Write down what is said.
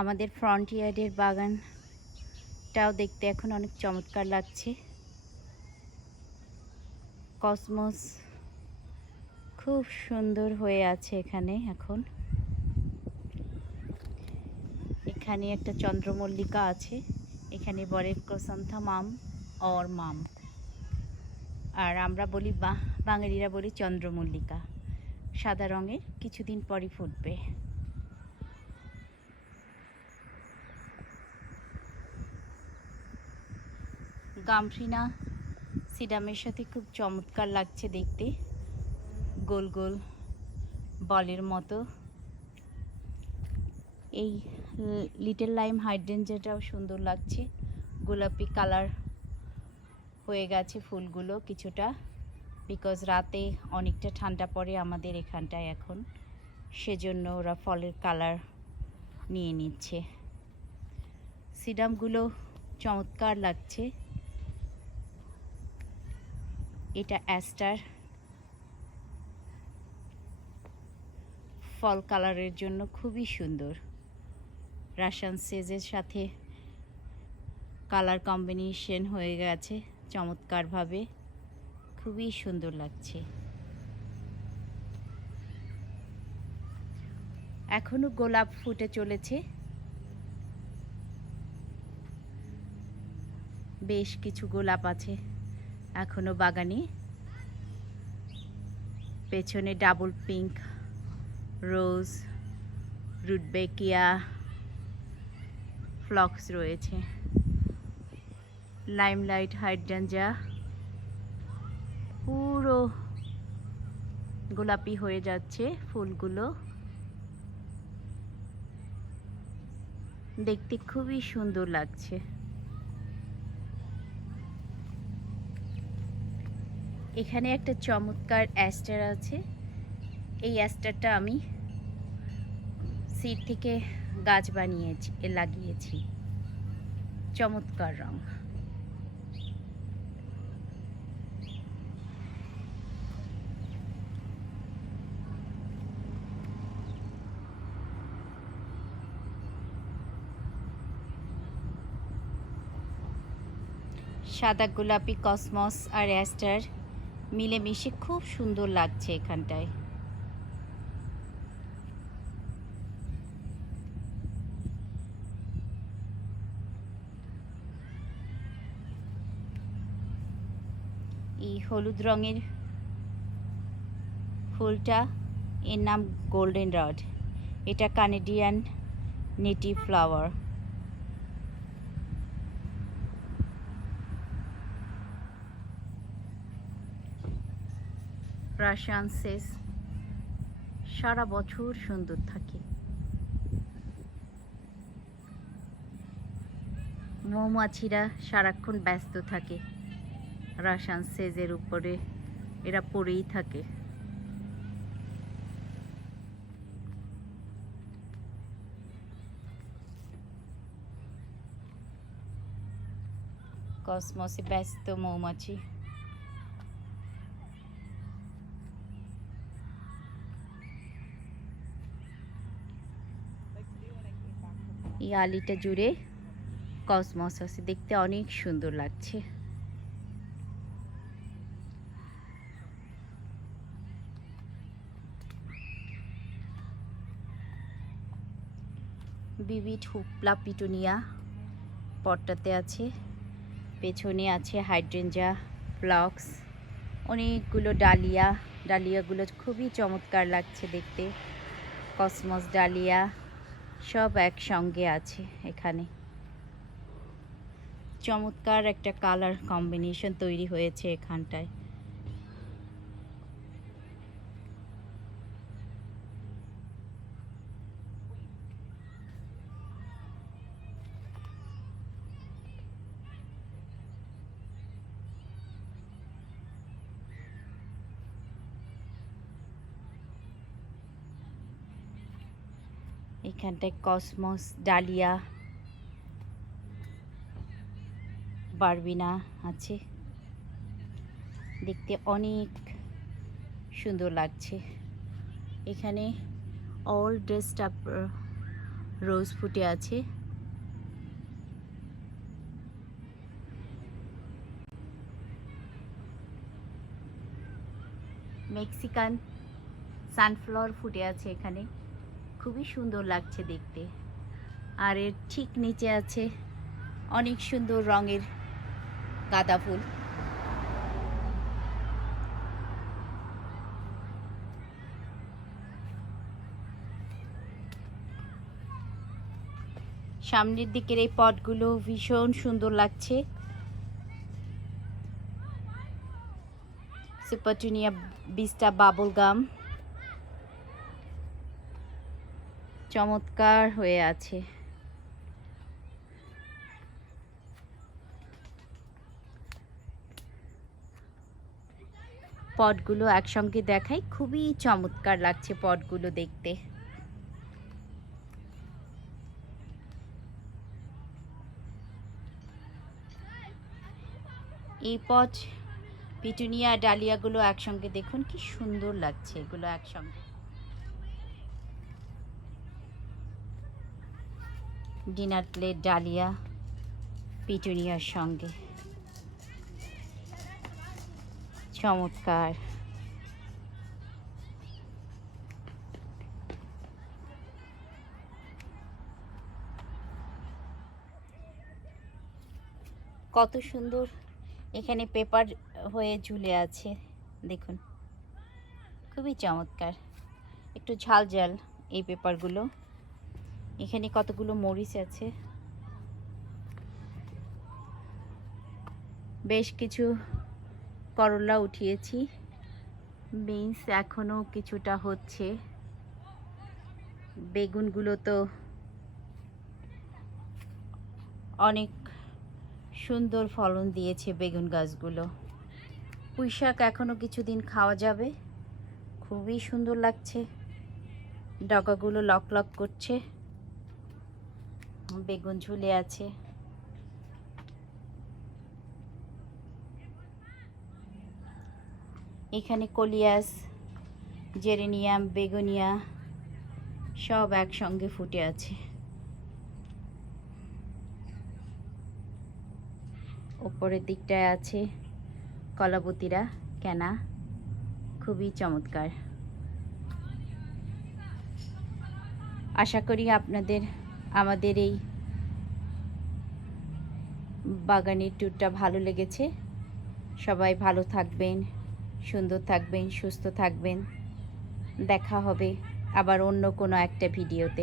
আমাদের ফ্রন্ট ইয়ার্ডের বাগানটাও দেখতে এখন অনেক চমৎকার লাগছে। কসমস খুব সুন্দর হয়ে আছে এখানে। এখানে একটা চন্দ্রমল্লিকা আছে, এখানে বলে ক্রোসান্থামাম অর মাম, আর আমরা বলি বাঙালিরা বলি চন্দ্রমল্লিকা। সাদা রঙের, কিছুদিন পরই ফুটবে। গামফ্রিনা সিডামের সাথে খুব চমৎকার লাগছে দেখতে, গোল গোল বলের মতো। এই লিটল লাইম হাইড্রেঞ্জাটাও সুন্দর লাগছে, গোলাপি কালার হয়ে গেছে ফুলগুলো কিছুটা, বিকজ রাতে অনেকটা ঠান্ডা পড়ে আমাদের এখানটায় এখন, সেজন্য ওরা ফলের কালার নিয়ে নিচ্ছে। সিডামগুলো চমৎকার লাগছে। এটা অ্যাস্টার, ফল কালারের জন্য খুবই সুন্দর। রাশিয়ান সেজের সাথে কালার কম্বিনেশন হয়ে গেছে চমৎকারভাবে, খুবই সুন্দর লাগছে। এখনো গোলাপ ফুটে চলেছে, বেশ কিছু গোলাপ আছে এখনো বাগানে। পেছনে double pink rose, rudbeckia, phlox রয়েছে। লাইমলাইট হাইড্রেঞ্জা পুরো গোলাপি হয়ে যাচ্ছে ফুলগুলো, দেখতে খুবই সুন্দর লাগছে। এখানে একটা চমৎকার অ্যাস্টার আছে। এই অ্যাস্টারটা আমি সিড থেকে গাছ লাগিয়েছি। চমৎকার রং। সাদা গোলাপি কসমস আর অ্যাস্টার মিলেমিশে খুব সুন্দর লাগছে এখানটায়। এই হলুদ রঙের ফুলটা, এর নাম গোল্ডেন রড। এটা কানাডিয়ান নেটিভ ফ্লাওয়ার। রাশিয়ান সেজ সারা বছর সুন্দর থাকে। মৌমাছিরা সারাক্ষণ ব্যস্ত থাকে রাশিয়ান সেজের উপরে, এরা পড়েই থাকে। কসমসে ব্যস্ত মৌমাছি। এই আলিটা জুড়ে কসমস আছে, দেখতে অনেক সুন্দর লাগছে। বিবিড হুপলা পিটুনিয়া পটটাতে আছে, পেছনে আছে হাইড্রেঞ্জা, ফ্লক্স, অনেকগুলো ডালিয়া। ডালিয়াগুলো খুবই চমৎকার লাগছে দেখতে। কসমস, ডালিয়া সব একসঙ্গে আছে এখানে। চমৎকার একটা কালার কম্বিনেশন তৈরি হয়েছে এখানটায়। এখানটায় কসমস, ডালিয়া, বারবিনা আছে, দেখতে অনেক সুন্দর লাগছে। এখানে অল ড্রেসড আপ রোজ ফুটে আছে। মেক্সিকান সানফ্লাওয়ার ফুটে আছে এখানে, খুবই সুন্দর লাগছে দেখতে। আর এর ঠিক নিচে আছে অনেক সুন্দর রঙের গাঁদা ফুল। সামনের দিকের এই পটগুলো ভীষণ সুন্দর লাগছে। সুপারটুনিয়া বিস্টা বাবল গাম চমৎকার হয়ে আছে। পটগুলো একসঙ্গে দেখাই, খুবই চমৎকার লাগছে পটগুলো দেখতে। এই পট পিটুনিয়া ডালিয়াগুলো একসঙ্গে দেখুন কি সুন্দর লাগছে এগুলো একসঙ্গে। ডিনার প্লেট ডালিয়া পিটুনিয়ার সঙ্গে চমৎকার। কত সুন্দর এখানে পেপার হয়ে ঝুলে আছে দেখুন, খুবই চমৎকার। একটু ঝাল ঝাল এই পেপারগুলো। এখানে কতগুলো মরিচ আছে, বেশ কিছু করলা উঠিয়েছি। বিনস এখনো কিছুটা হচ্ছে। বেগুনগুলো তো অনেক সুন্দর ফলন দিয়েছে বেগুন গাছগুলো। পুঁইশাক এখনো কিছুদিন খাওয়া যাবে, খুবই সুন্দর লাগছে। ডগাগুলো লক লক করছে, বেগুন ঝুলে আছে। এখানে কলিয়াস, জেরেনিয়াম, বেগুনিয়া সব একসঙ্গে ফুটে আছে। উপরের দিকটায় আছে কলাবতীরা কেনা, খুবই চমৎকার। আশা করি আপনাদের আমাদের এই বাগানের ট্যুরটা ভালো লেগেছে। সবাই ভালো থাকবেন, সুন্দর থাকবেন, সুস্থ থাকবেন। দেখা হবে আবার অন্য কোনো একটা ভিডিওতে।